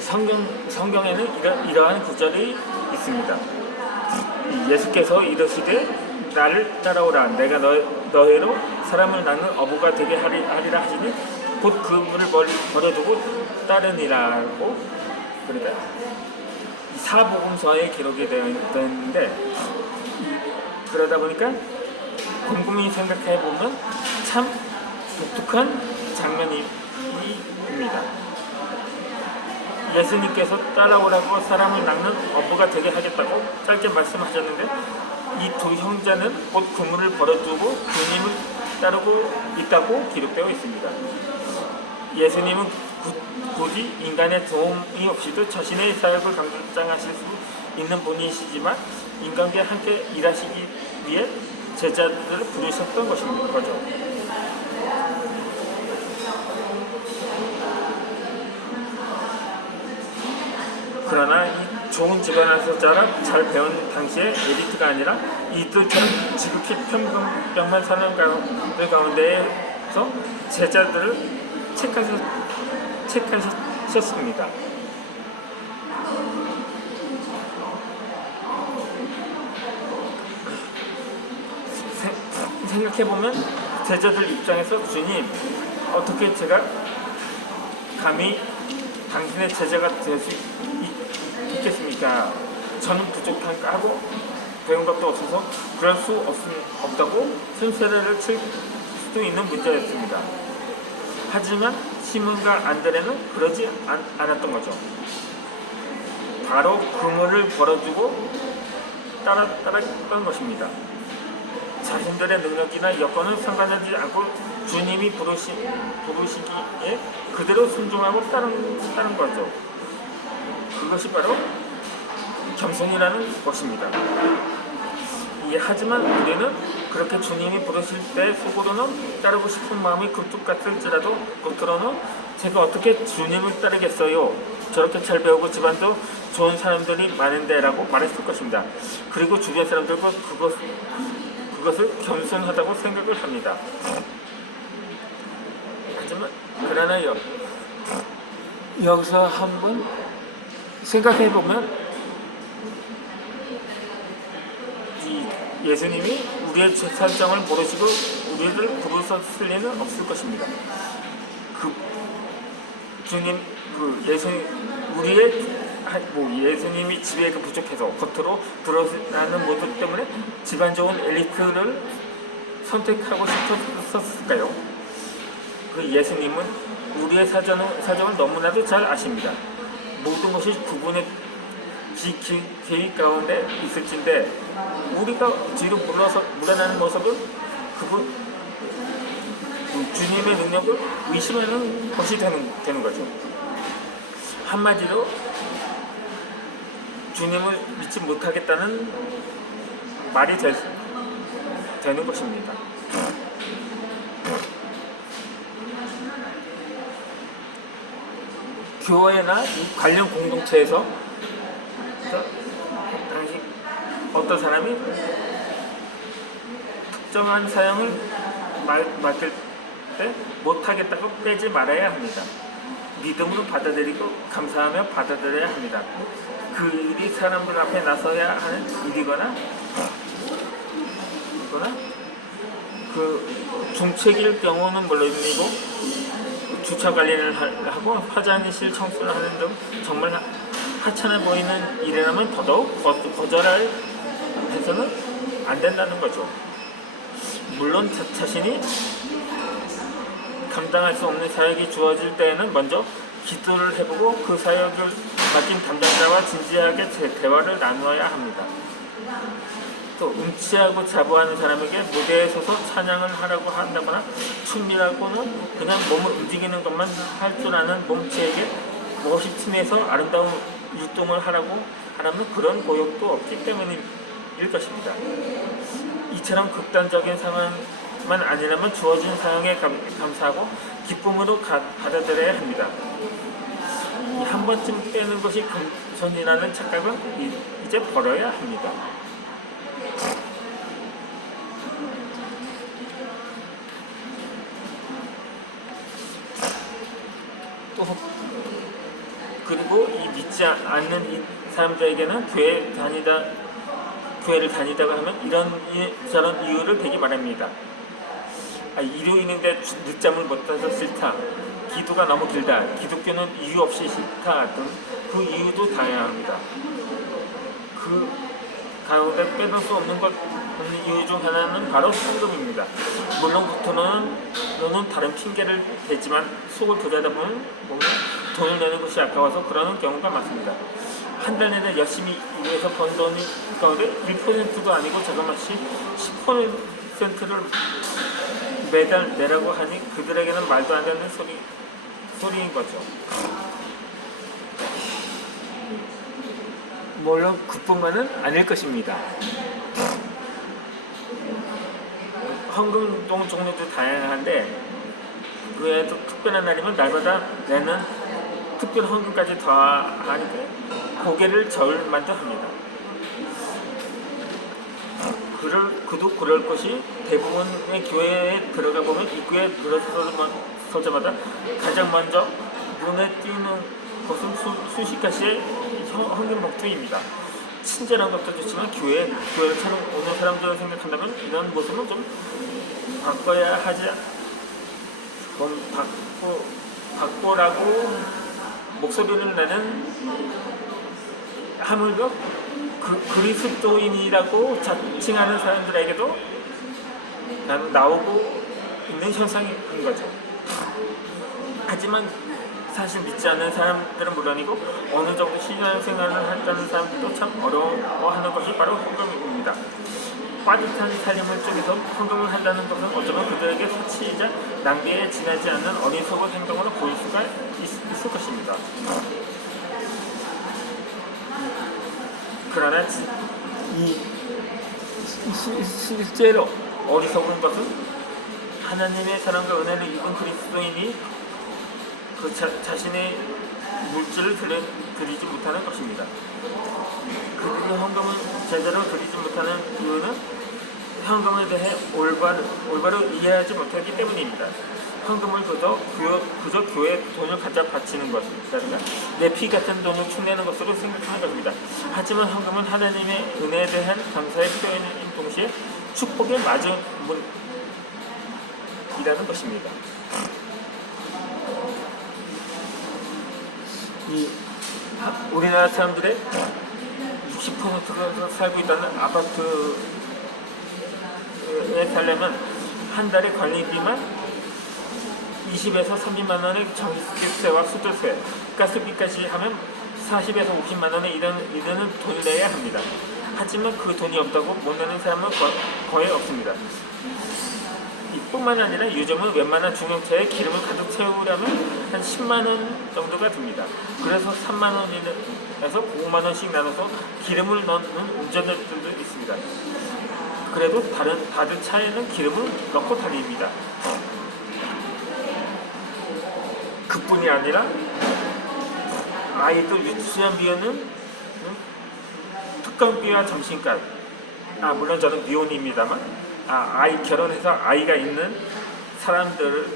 성경에는 이러한 구절이 있습니다. 예수께서 이르시되 나를 따라오라. 내가 너희로 사람을 낳는 어부가 되게 하리라 하시니 곧 그물을 버려두고 따르니라고. 그러니까 사복음서에 기록이 되어 있는데, 그러다 보니까 곰곰이 생각해 보면 참 독특한 장면입니다. 예수님께서 따라오라고 사람을 낳는 어부가 되게 하겠다고 짧게 말씀하셨는데, 이 두 형제는 곧 그물을 버려두고 주님을 따르고 있다고 기록되어 있습니다. 예수님은 굳이 인간의 도움이 없이도 자신의 사역을 감당하실 수 있는 분이시지만 인간과 함께 일하시기 위해 제자들을 부르셨던 거죠. 그러나 이 좋은 집안에서 자라 잘 배운 당시의 엘리트가 아니라 이들처럼 지극히 평범한 사람들 가운데에서 제자들을 책하셨습니다. 생각해보면 제자들 입장에서 주님, 어떻게 제가 감히 당신의 제자가 될 수 있겠습니까? 저는 부족하고 배운 것도 없어서 그럴 수 없다고 손세례를 칠 수도 있는 문제였습니다. 하지만 시몬과 안드레는 그러지 않았던 거죠. 바로 그물을 벌어주고 따랐던 것입니다. 자신들의 능력이나 여건은 상관하지 않고 주님이 부르시기에 그대로 순종하고 따른 거죠. 그것이 바로 겸손이라는 것입니다. 하지만 우리는 그렇게 주님이 부르실 때 속으로는 따르고 싶은 마음이 굴뚝 같을지라도 겉으로는 제가 어떻게 주님을 따르겠어요? 저렇게 잘 배우고 집안도 좋은 사람들이 많은데 라고 말했을 것입니다. 그리고 주변 사람들과 그것을 겸손하다고 생각을 합니다. 하지만 그러나 여기서 한번 생각해보면 예수님이 우리의 죄 설정을 모르시고 우리를 부르셨을 리는 없을 것입니다. 예수님이 집에 부족해서 겉으로 드러나는 모습 때문에 집안 좋은 엘리트를 선택하고 싶었을까요? 예수님은 우리의 사정을 너무나도 잘 아십니다. 모든 것이 그분의 계획 가운데 있을진데 우리가 뒤로 물러나는 모습은 주님의 능력을 의심하는 것이 되는 거죠. 한마디로 주님을 믿지 못하겠다는 말이 되는 것입니다. 교회나 관련 공동체에서 당시 어떤 사람이 특정한 사역을 맡을 때 못하겠다고 빼지 말아야 합니다. 믿음으로 받아들이고 감사하며 받아들여야 합니다. 그 일이 사람들 앞에 나서야 하는 일이거나 그 중책일 경우는 물론이고 주차 관리를 하고 화장실 청소를 하는 등 정말 하찮아 보이는 일이라면 더더욱 거절할 해서는 안 된다는 거죠. 물론 자신이 감당할 수 없는 사역이 주어질 때에는 먼저 기도를 해보고 그 사역을 맡긴 담당자와 진지하게 대화를 나누어야 합니다. 또 음치하고 자부하는 사람에게 무대에 서서 찬양을 하라고 한다거나 춤이라고는 그냥 몸을 움직이는 것만 할 줄 아는 몸체에게 무엇이 틈에서 아름다운 율동을 하라고 하라면 그런 고역도 없기 때문일 것입니다. 이처럼 극단적인 상황만 아니라면 주어진 사역에 감사하고 기쁨으로 받아들여야 합니다. 한 번쯤 빼는 것이 겸손이라는 착각은 이제 버려야 합니다. 또 그리고 이 믿지 않는 이 사람들에게는 교회를 다니다가 하면 저런 이유를 되게 말합니다. 일요일인데 늦잠을 못 자서 싫다. 기도가 너무 길다. 기독교는 이유 없이 싫다. 등 그 이유도 다양합니다. 그 가운데 빼놓을 수 없는 이유 중 하나는 바로 헌금입니다. 물론 겉으로는 다른 핑계를 대지만 속을 들여다보면 돈을 내는 것이 아까워서 그러는 경우가 많습니다. 한 달 내내 열심히 일해서 번 돈 가운데 1%도 아니고 저것마치 10%를 매달 내라고 하니 그들에게는 말도 안 되는 소리인 거죠. 물론 그뿐만은 아닐 것입니다. 헌금 종류도 다양한데 그 외에도 특별한 날이면 날마다 내는 특별 헌금까지 더하니까 고개를 저을 만도 합니다. 그도 그럴 것이 대부분의 교회에 들어가 보면 입구에 들어서자마자 가장 먼저 눈에 띄는 것은 수십 가지의 헌금 봉투입니다. 친절한 것도 좋지만 교회를 찾아오는 사람들을 생각한다면 이런 모습은 좀 바꿔야 하지 바꿔라고 목소리를 내는 하물며 그리스도인이라고 자칭하는 사람들에게도 나오고 있는 현상인 거죠. 하지만 사실 믿지 않는 사람들은 물론이고 어느 정도 신앙생활을 한다는 사람들도 참 어려워하는 것이 바로 헌금입니다. 빠듯한 삶을 쪽에서 헌금을 한다는 것은 어쩌면 그들에게 사치이자 낭비에 지나지 않는 어리석은 행동으로 보일 수가 있을 것입니다. 그러나 실제로 어리석은 것은 하나님의 사랑과 은혜를 입은 그리스도인이 그 자신의 물질을 드리지 못하는 것입니다. 그들이 헌금을 제대로 드리지 못하는 이유는 헌금에 대해 올바로 이해하지 못하기 때문입니다. 헌금을 그저 교회에 돈을 갖다 바치는 것이라든가 내 피 같은 돈을 축내는 것으로 생각하는 것입니다. 하지만 헌금은 하나님의 은혜에 대한 감사의 표현인 동시에 축복의 마중물이라는 것입니다. 우리나라 사람들의 60%가 살고 있다는 아파트에 살려면 한 달에 관리비만 20에서 30만 원의 전기세와 수도세, 가스비까지 하면 40에서 50만 원에 이르는 돈을 내야 합니다. 하지만 그 돈이 없다고 못 내는 사람은 거의 없습니다. 이뿐만 아니라 요즘은 웬만한 중형차에 기름을 가득 채우려면 한 10만 원 정도가 듭니다. 그래서 3만 원에서 5만 원씩 나눠서 기름을 넣는 운전자들도 있습니다. 그래도 다른 차에는 기름을 넣고 다닙니다. 그뿐이 아니라 아이들 유치원 비용은 특강비와 점심값, 물론 저는 미혼입니다만 아이 결혼해서 아이가 있는 사람들을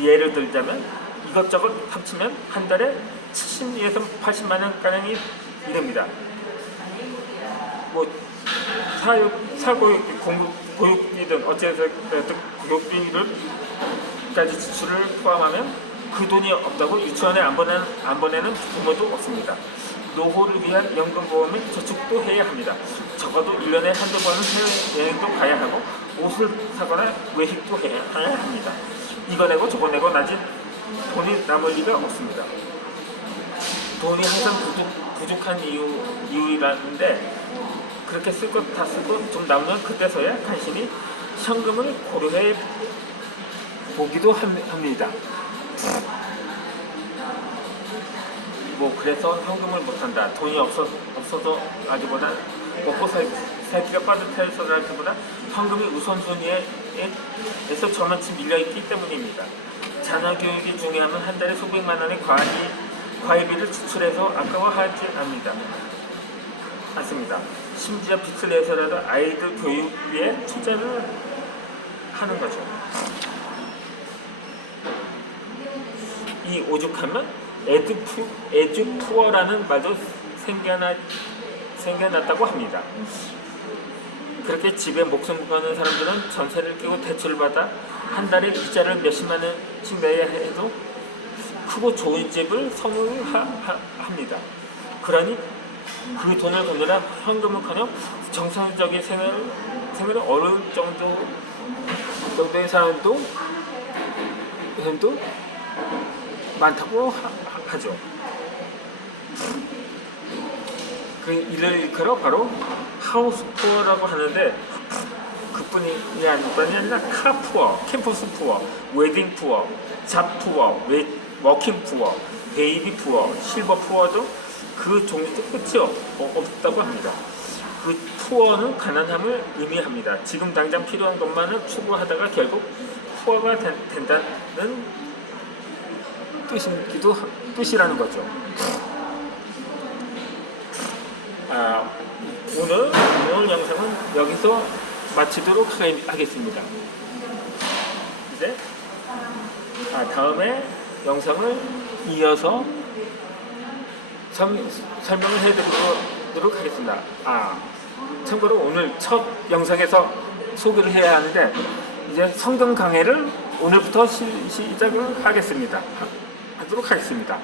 예를 들자면 이것저것 합치면 한 달에 70에서 80만 원가량이 이릅니다. 사교육비, 보육비든 어째서 교육비를까지 지출을 포함하면 그 돈이 없다고 유치원에 안 보내는 부모도 없습니다. 노후를 위한 연금보험은 저축도 해야 합니다. 적어도 1년에 한두 번은 해외여행도 가야 하고 옷을 사거나 외식도 해야 합니다. 이거 내고 저거 내고 나지 돈이 남을 리가 없습니다. 돈이 항상 부족한 이유라는데 그렇게 쓸 것 다 쓰고 좀 남으면 그때서야 간신히 현금을 고려해 보기도 합니다. 그래서 현금을 못한다. 돈이 없어서 아주보다 먹고 살기가 빠듯해서라기보다 현금이 우선순위에서 저만치 밀려있기 때문입니다. 자녀 교육이 중요하면 한 달에 수백만 원의 과외비를 지출해서 아까워하지 않습니다. 심지어 빚을 내서라도 아이들 교육비에 투자를 하는 거죠. 이 집이 오죽하면 에듀푸어라는 말도 생겨났다고 합니다. 그렇게 집에 목숨 거는 사람들은 전세를 끼고 대출을 받아 한 달에 이자를 몇십만 원씩 내야 해도 크고 좋은 집을 선호합니다. 그러니 그 돈을 건너라 현금은커녕 정상적인 생활을 어려울 정도의 사람도 많다고 하죠. 그 이를 일컬어 바로 하우스 푸어라고 하는데, 그뿐이 아니라 카푸어, 캠퍼스 푸어, 웨딩 푸어, 잡 푸어, 워킹 푸어, 베이비 푸어, 실버 푸어 등 그 종류도 끝이 없다고 합니다. 그 푸어는 가난함을 의미합니다. 지금 당장 필요한 것만을 추구하다가 결국 푸어가 된다는 뜻이라는 거죠. 오늘 영상은 여기서 마치도록 하겠습니다. 이제 다음에 영상을 이어서 설명을 해드리도록 하겠습니다. 참고로 오늘 첫 영상에서 소개를 해야 하는데, 이제 성경 강해를 오늘부터 시작을 하도록 하겠습니다.